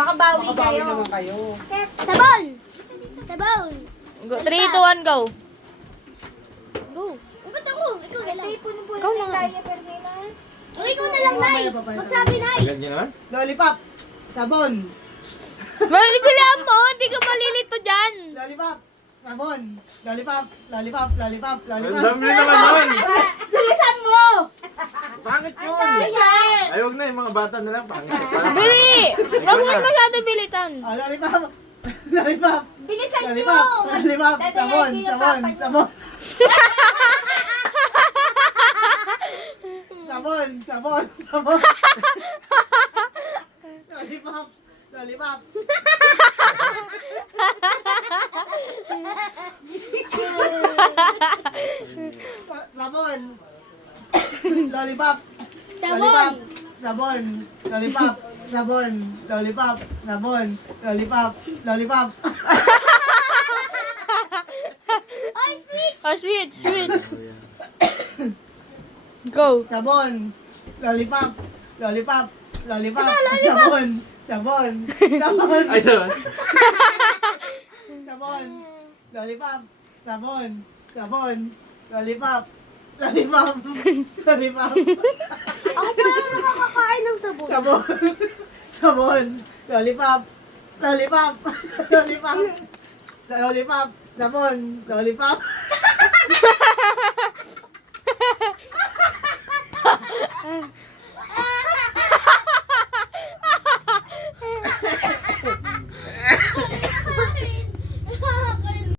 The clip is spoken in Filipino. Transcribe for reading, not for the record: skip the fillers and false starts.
Makabawi kayo. naman kayo. Sabon! Sabon! 3, 2, 1, go. Go! Ba't ako? Ikaw na lang. Ikaw na nga. Ikaw na lang, Nay. Magsabi, Nay. Alam niyo naman? Lollipop. Sabon. Bilihan mo, hindi ka malilito dyan. Lollipop. Sabon. Lollipop. Lollipop. Lollipop. Ang Lollipop. dami naman nun. Bilisan mo! Pangit yun. Ay, wag na yung mga bata na lang. Pangit. Parang- Bili! Ikaw Huwag mo na. masyado bilitan. Oh, lollipop. Lollipop. Bilisan nyo! Lollipop. Lollipop. Sabon. Sabon. Sabon. Sabon. Sabon. Sabon. Lollipop. Lollipop. Sabon. Lollipop. Sabon! Sabon. Lollipop. Sabon. Lollipop. Sabon. Lollipop. Lollipop. Oh, sweet! Oh, sweet, sweet. Go. Sabon. Lollipop. Lollipop. Lollipop. Sabon. Sabon. Sabon. Ay, so. Sabon. Lollipop. Sabon. Sabon. Lollipop. Lollipop. Lollipop. Ako pa lang nakakakain ng sabon. Sabon. Sabon. Lollipop. Lollipop. Lollipop. Lollipop. Sabon. Lollipop.